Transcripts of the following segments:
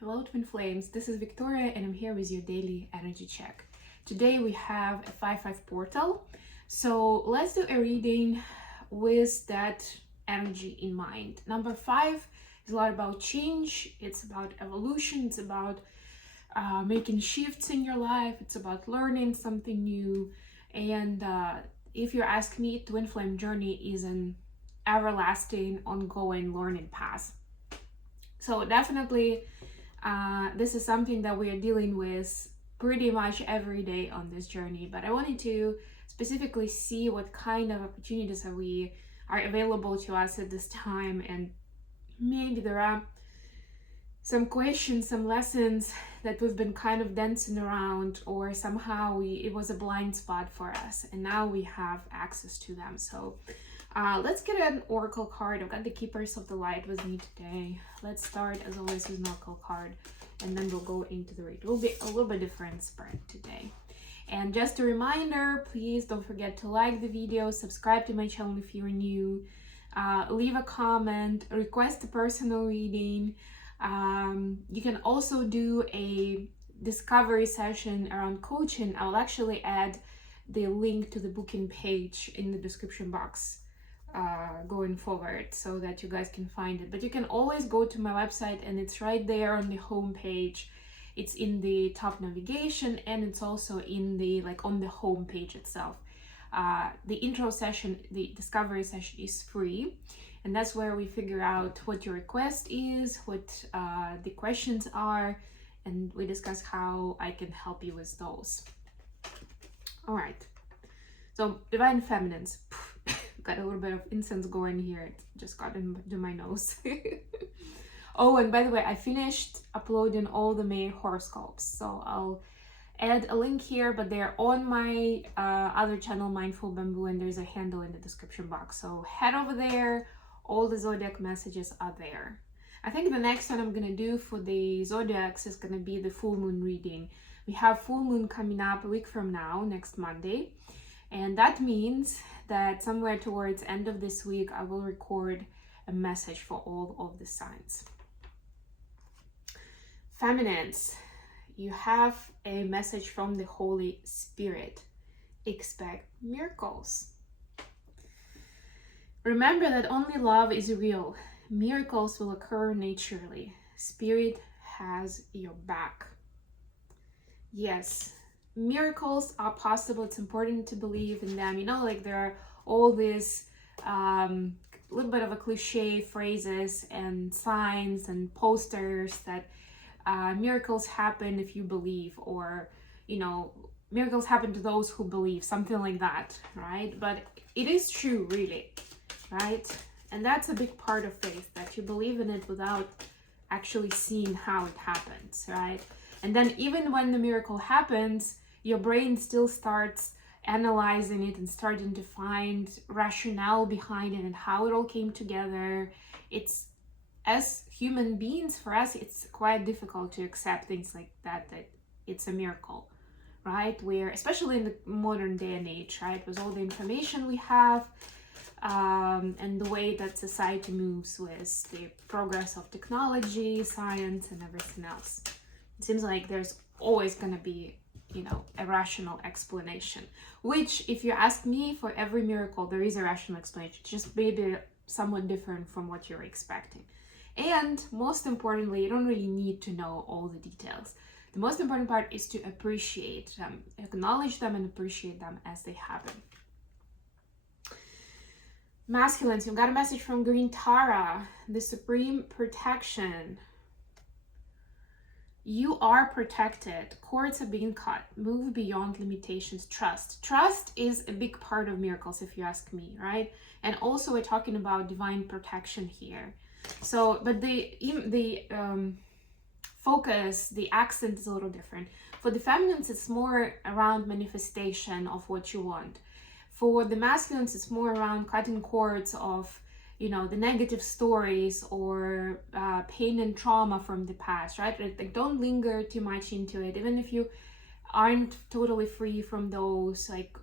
Hello Twin Flames, this is Victoria and I'm here with your daily energy check. Today we have a 5-5 portal, so let's do a reading with that energy in mind. Number 5 is a lot about change, it's about evolution, it's about making shifts in your life, it's about learning something new. And if you ask me, Twin Flame journey is an everlasting, ongoing learning path. So definitely this is something that we are dealing with pretty much every day on this journey, but I wanted to specifically see what kind of opportunities are available to us at this time, and maybe there are some questions, some lessons that we've been kind of dancing around, or somehow it was a blind spot for us and now we have access to them. So let's get an oracle card. I've got the Keepers of the Light with me today. Let's start as always with an oracle card and then we'll go into the read. It will be a little bit different spread today. And just a reminder, please don't forget to like the video, subscribe to my channel if you're new, leave a comment, request a personal reading. You can also do a discovery session around coaching. I'll actually add the link to the booking page in the description box going forward so that you guys can find it. But you can always go to my website and it's right there on the home page. It's in the top navigation and it's also in the on the home page itself. The intro session, the discovery session, is free, and that's where we figure out what your request is, what the questions are, and we discuss how I can help you with those. All right, so Divine Feminines. Got a little bit of incense going here. It just got into my nose. Oh, and by the way, I finished uploading all the May horoscopes, so I'll add a link here, but they're on my other channel, Mindful Bamboo, and there's a handle in the description box. So head over there. All the zodiac messages are there. I think the next one I'm gonna do for the zodiacs is gonna be the full moon reading. We have full moon coming up a week from now, next Monday, and that means that somewhere towards end of this week I will record a message for all of the signs. Feminines, you have a message from the Holy Spirit. Expect miracles. Remember that only love is real. Miracles will occur naturally. Spirit has your back. Yes, miracles are possible. It's important to believe in them. There are all these little bit of a cliche phrases and signs and posters that miracles happen if you believe, or miracles happen to those who believe, something like that, right? But it is true, really, right? And that's a big part of faith, that you believe in it without actually seeing how it happens, right? And then even when the miracle happens, your brain still starts analyzing it and starting to find rationale behind it and how it all came together. It's, as human beings, for us, it's quite difficult to accept things like that it's a miracle, right? Where, especially in the modern day and age, right, with all the information we have, and the way that society moves with the progress of technology, science, and everything else, it seems like there's always going to be a rational explanation, which, if you ask me, for every miracle there is a rational explanation, just maybe somewhat different from what you're expecting. And most importantly, you don't really need to know all the details. The most important part is to appreciate them, acknowledge them, and appreciate them as they happen. Masculines, you've got a message from Green Tara, the supreme protection. You are protected. Cords are being cut. Move beyond limitations. Trust. Trust is a big part of miracles, if you ask me, right? And also we're talking about divine protection here. So, but the focus, the accent is a little different. For the feminines, it's more around manifestation of what you want. For the masculines, it's more around cutting cords of the negative stories or pain and trauma from the past, right? Like, don't linger too much into it. Even if you aren't totally free from those, like,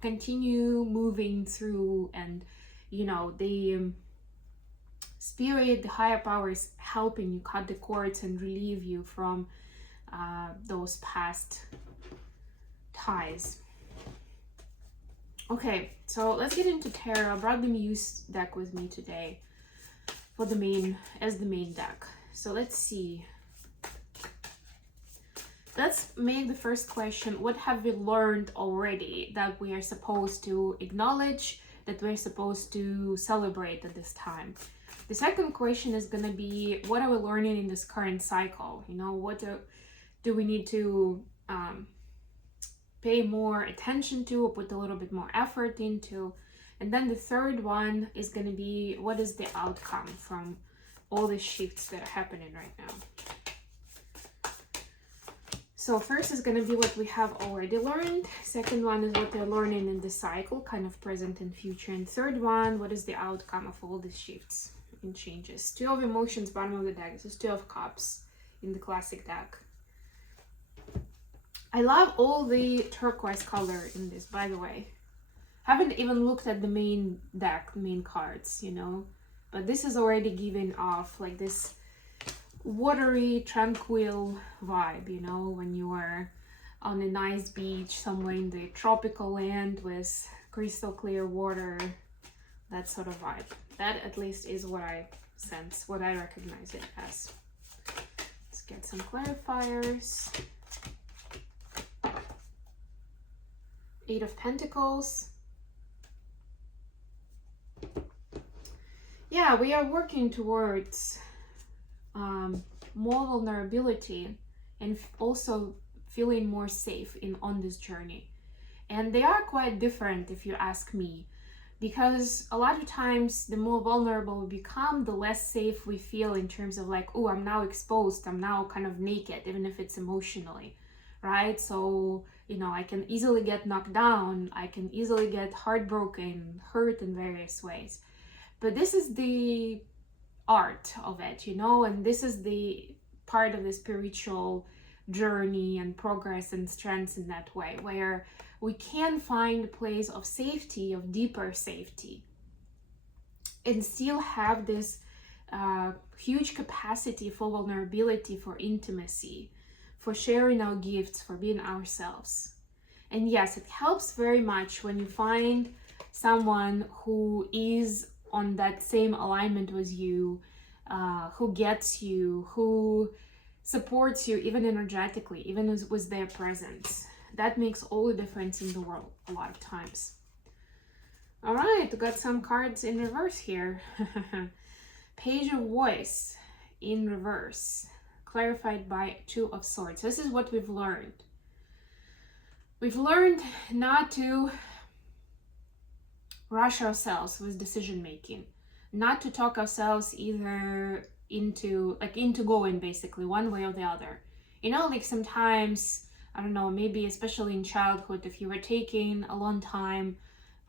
continue moving through. And the Spirit, the higher power, is helping you cut the cords and relieve you from those past ties. Okay, so let's get into tarot. I brought the Muse deck with me today for the main deck. So let's see. Let's make the first question: what have we learned already that we are supposed to acknowledge, that we're supposed to celebrate at this time? The second question is going to be, what are we learning in this current cycle? You know, what do we need to pay more attention to, or put a little bit more effort into? And then the third one is going to be, what is the outcome from all the shifts that are happening right now? So first is going to be what we have already learned. Second one is what they're learning in the cycle, kind of present and future. And third one, what is the outcome of all these shifts and changes? Two of Emotions, bottom of the deck. This is Two of Cups in the classic deck. I love all the turquoise color in this, by the way. Haven't even looked at the main deck, main cards, you know. But this is already giving off like this watery, tranquil vibe, you know, when you are on a nice beach somewhere in the tropical land with crystal clear water, that sort of vibe. That at least is what I sense, what I recognize it as. Let's get some clarifiers. Eight of Pentacles. Yeah, we are working towards more vulnerability and also feeling more safe on this journey. And they are quite different, if you ask me, because a lot of times the more vulnerable we become, the less safe we feel in terms of like, oh, I'm now exposed, I'm now kind of naked, even if it's emotionally, right? So, you know, I can easily get knocked down, I can easily get heartbroken, hurt in various ways. But this is the art of it, you know, and this is the part of the spiritual journey and progress and strength in that way, where we can find a place of safety, of deeper safety, and still have this huge capacity for vulnerability, for intimacy, for sharing our gifts, for being ourselves. And yes, it helps very much when you find someone who is on that same alignment with you, who gets you, who supports you even energetically, even with their presence. That makes all the difference in the world a lot of times. All right, we got some cards in reverse here. Page of Voice in reverse, clarified by Two of Swords. This is what we've learned. We've learned not to rush ourselves with decision making, not to talk ourselves either into going basically one way or the other. You know, like sometimes, I don't know, maybe especially in childhood, if you were taking a long time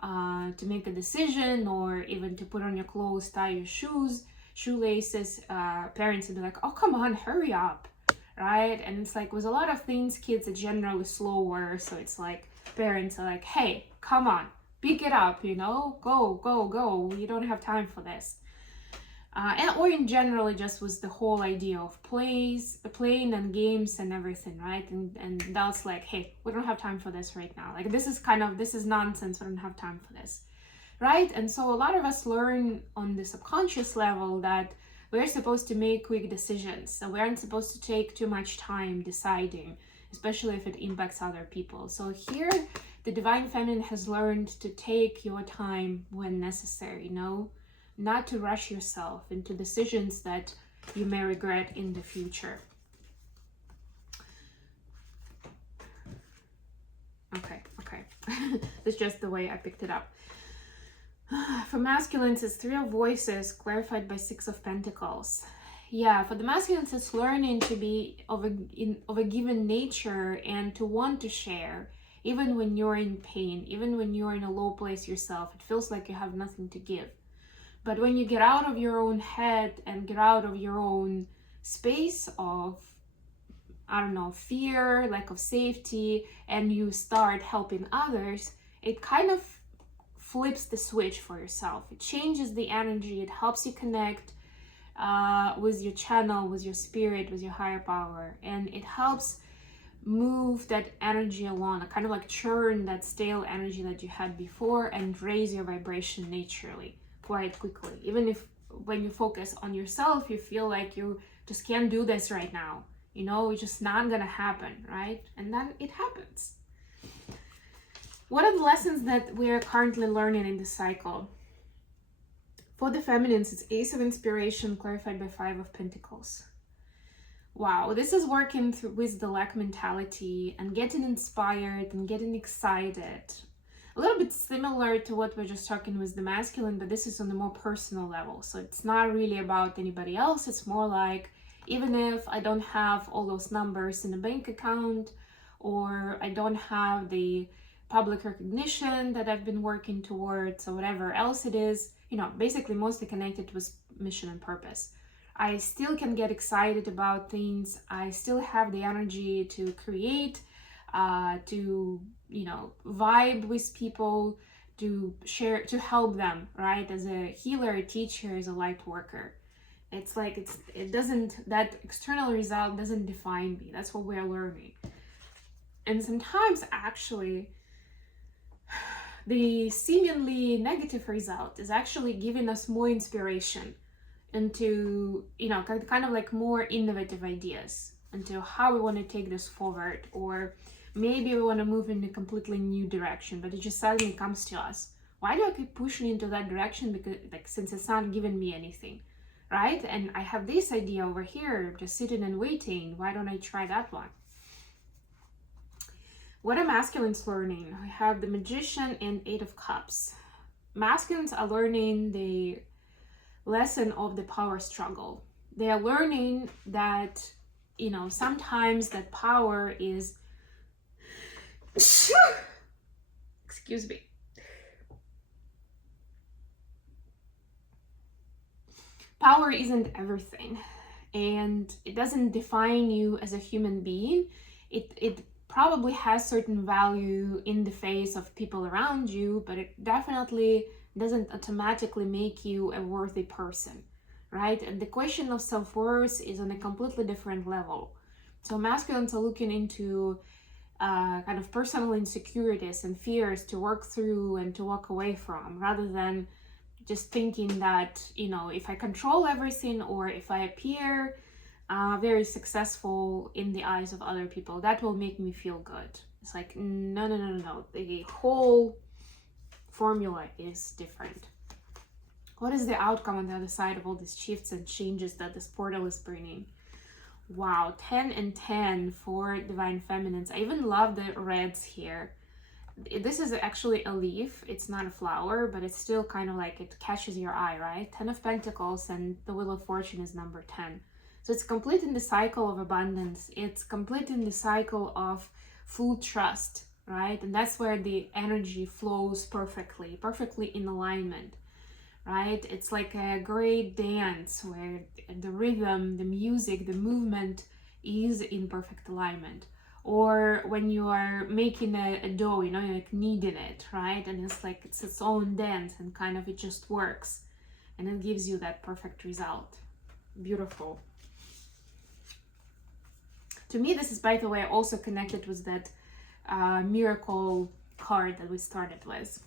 to make a decision, or even to put on your clothes, tie your shoelaces, parents would be like, oh, come on, hurry up, right? And it's like with a lot of things, kids are generally slower, so it's like parents are like, hey, come on, pick it up, you know, go, you don't have time for this. Or in general, just was the whole idea of playing and games and everything, right? And that's like, hey, we don't have time for this right now. Like, this is nonsense, we don't have time for this, right? And so a lot of us learn on the subconscious level that we're supposed to make quick decisions. So we aren't supposed to take too much time deciding, especially if it impacts other people. So here, the Divine Feminine has learned to take your time when necessary, not to rush yourself into decisions that you may regret in the future. Okay. That's just the way I picked it up. For masculines, it's Three of Voices, clarified by Six of Pentacles. Yeah, for the masculines, it's learning to be of a given nature and to want to share. Even when you're in pain, even when you're in a low place yourself, it feels like you have nothing to give. But when you get out of your own head and get out of your own space of, I don't know, fear, lack of safety, and you start helping others, it kind of flips the switch for yourself. It changes the energy, it helps you connect with your channel, with your spirit, with your higher power, and it helps move that energy along, kind of like churn that stale energy that you had before and raise your vibration naturally, quite quickly. Even if when you focus on yourself, you feel like you just can't do this right now, you know, it's just not gonna happen, right? And then it happens. What are the lessons that we are currently learning in this cycle? For the feminines, it's Ace of Inspiration clarified by Five of Pentacles. Wow, this is working with the lack mentality and getting inspired and getting excited. A little bit similar to what we're just talking with the masculine, but this is on a more personal level. So it's not really about anybody else. It's more like, even if I don't have all those numbers in a bank account, or I don't have the public recognition that I've been working towards, or whatever else it is, you know, basically mostly connected with mission and purpose, I still can get excited about things. I still have the energy to create, to, you know, vibe with people, to share, to help them, right? As a healer, a teacher, as a light worker. It's like, it doesn't, that external result doesn't define me. That's what we're learning. And sometimes actually, the seemingly negative result is actually giving us more inspiration into, you know, kind of like more innovative ideas into how we want to take this forward, or maybe we want to move in a completely new direction, but it just suddenly comes to us. Why do I keep pushing into that direction? Because, like, since it's not giving me anything, right? And I have this idea over here, just sitting and waiting. Why don't I try that one? What are masculines learning? We have the Magician and Eight of Cups. Masculines are learning the lesson of the power struggle. They are learning that, you know, sometimes that power is excuse me, power isn't everything, and it doesn't define you as a human being. It probably has certain value in the face of people around you, but it definitely doesn't automatically make you a worthy person, right? And the question of self-worth is on a completely different level. So masculines are looking into kind of personal insecurities and fears to work through and to walk away from, rather than just thinking that, you know, if I control everything, or if I appear very successful in the eyes of other people, that will make me feel good. It's like, no. The whole formula is different. What is the outcome on the other side of all these shifts and changes that this portal is bringing? Wow, 10 and 10 for Divine Feminines. I even love the reds here. This is actually a leaf. It's not a flower, but it's still kind of like, it catches your eye, right? 10 of Pentacles, and the Wheel of Fortune is number 10. So it's completing the cycle of abundance. It's completing the cycle of full trust, right? And that's where the energy flows perfectly in alignment, right? It's like a great dance where the rhythm, the music, the movement is in perfect alignment. Or when you are making a dough, you know, you're like kneading it, right? And it's like, it's its own dance, and kind of it just works, and it gives you that perfect result. Beautiful. To me, this is, by the way, also connected with that miracle card that we started with.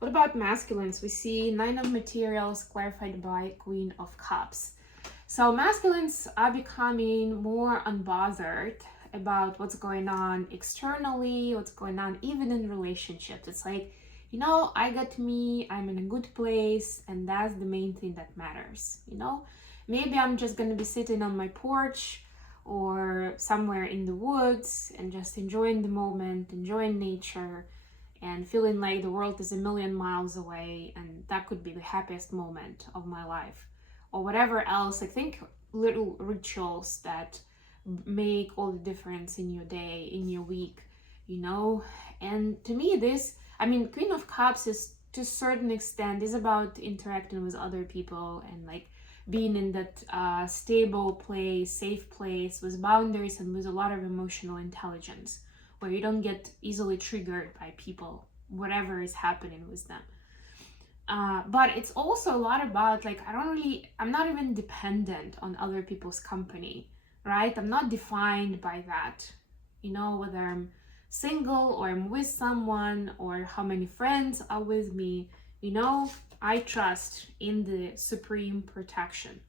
What about masculines? We see Nine of Materials clarified by Queen of Cups. So masculines are becoming more unbothered about what's going on externally, what's going on even in relationships. It's like, you know, I got me, I'm in a good place, and that's the main thing that matters, you know? Maybe I'm just gonna be sitting on my porch or somewhere in the woods and just enjoying the moment, enjoying nature, and feeling like the world is a million miles away, and that could be the happiest moment of my life. Or whatever else. I think little rituals that make all the difference in your day, in your week, you know? And to me, this, I mean, Queen of Cups is, to a certain extent, is about interacting with other people and like being in that stable place, safe place with boundaries and with a lot of emotional intelligence, where you don't get easily triggered by people, whatever is happening with them. But it's also a lot about like, I'm not even dependent on other people's company, right? I'm not defined by that, you know, whether I'm single or I'm with someone or how many friends are with me, you know, I trust in the supreme protection.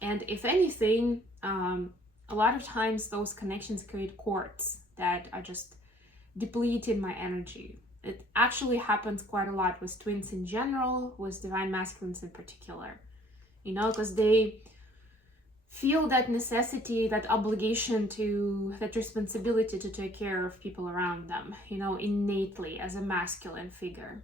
And if anything, a lot of times those connections create cords that are just depleting my energy. It actually happens quite a lot with twins in general, with divine masculines in particular, you know, because they feel that necessity, that obligation to, that responsibility to take care of people around them, you know, innately as a masculine figure.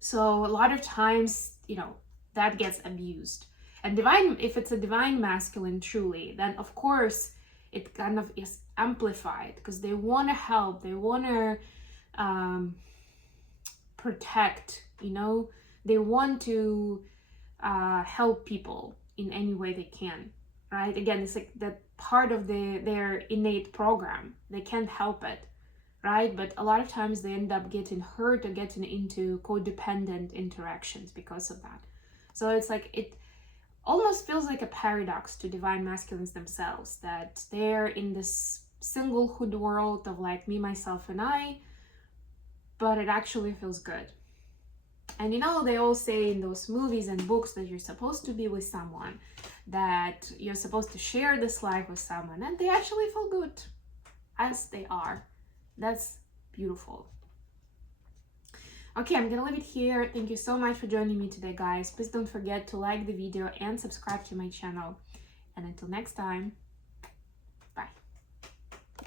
So a lot of times, you know, that gets abused. And divine, if it's a divine masculine truly, then of course it kind of is amplified because they want to help, they want to protect, you know, they want to help people in any way they can, right? Again, it's like that part of their innate program. They can't help it, right? But a lot of times they end up getting hurt or getting into codependent interactions because of that. So it's like, it almost feels like a paradox to divine masculines themselves, that they're in this singlehood world of like me, myself, and I, but it actually feels good. And you know, they all say in those movies and books that you're supposed to be with someone, that you're supposed to share this life with someone, and they actually feel good as they are. That's beautiful. Okay, I'm gonna leave it here. Thank you so much for joining me today, guys. Please don't forget to like the video and subscribe to my channel. And until next time.